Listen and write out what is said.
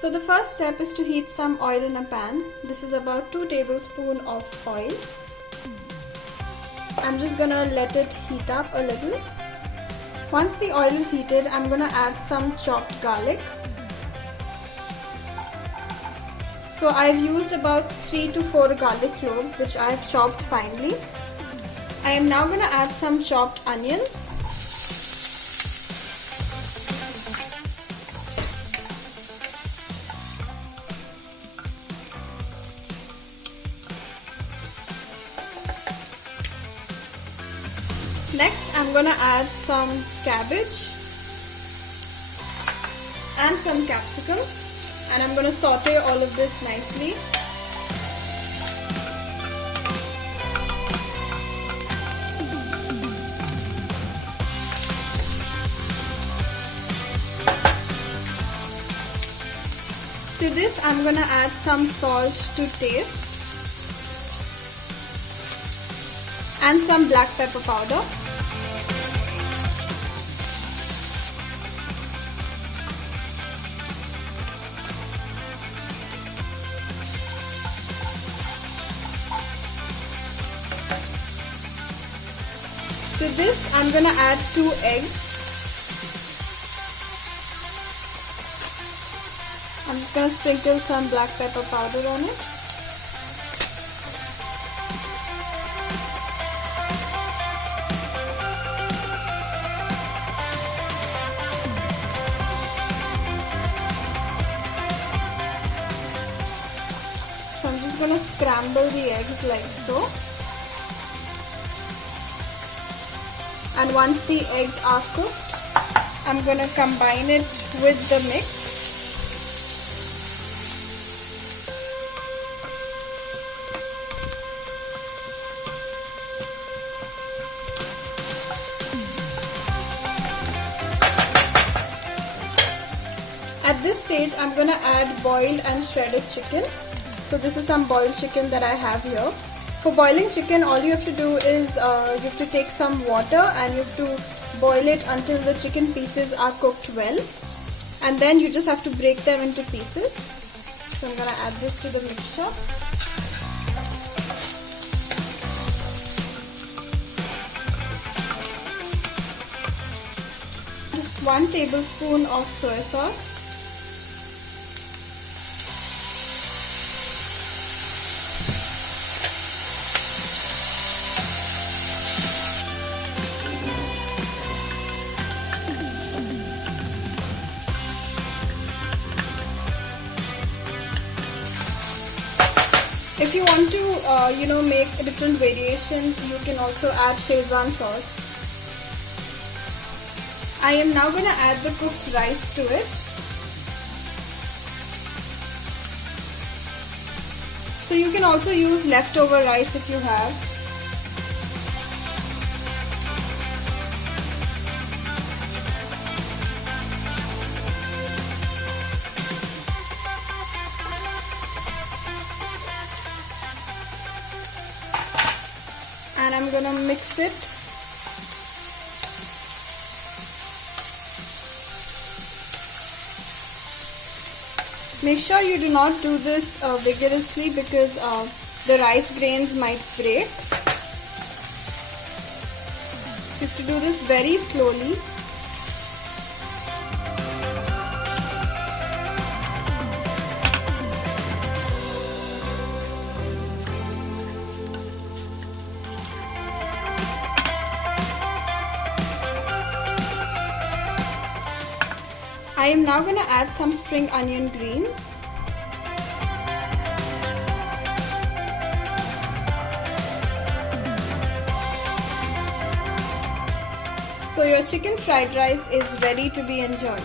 So the first step is to heat some oil in a pan. This is about 2 tablespoons of oil. I'm just gonna let it heat up a little. Once the oil is heated, I'm gonna add some chopped garlic. So I've used about 3 to 4 garlic cloves which I've chopped finely. I am now gonna add some chopped onions. Next, I'm gonna add some cabbage and some capsicum, and I'm gonna saute all of this nicely. To this, I'm gonna add some salt to taste and some black pepper powder. To this, I'm gonna add 2 eggs. I'm just gonna sprinkle some black pepper powder on it. So I'm just gonna scramble the eggs like so. And once the eggs are cooked, I'm gonna combine it with the mix. At this stage, I'm gonna add boiled and shredded chicken. So this is some boiled chicken that I have here. For boiling chicken, all you have to do is you have to take some water and you have to boil it until the chicken pieces are cooked well, and then you just have to break them into pieces. So I'm going to add this to the mixture. One tablespoon of soy sauce. If you want to, make different variations, you can also add Szechuan sauce. I am now going to add the cooked rice to it. So you can also use leftover rice if you have. And I'm gonna mix it. Make sure you do not do this vigorously because the rice grains might break. So you have to do this very slowly. I am now going to add some spring onion greens. So your chicken fried rice is ready to be enjoyed.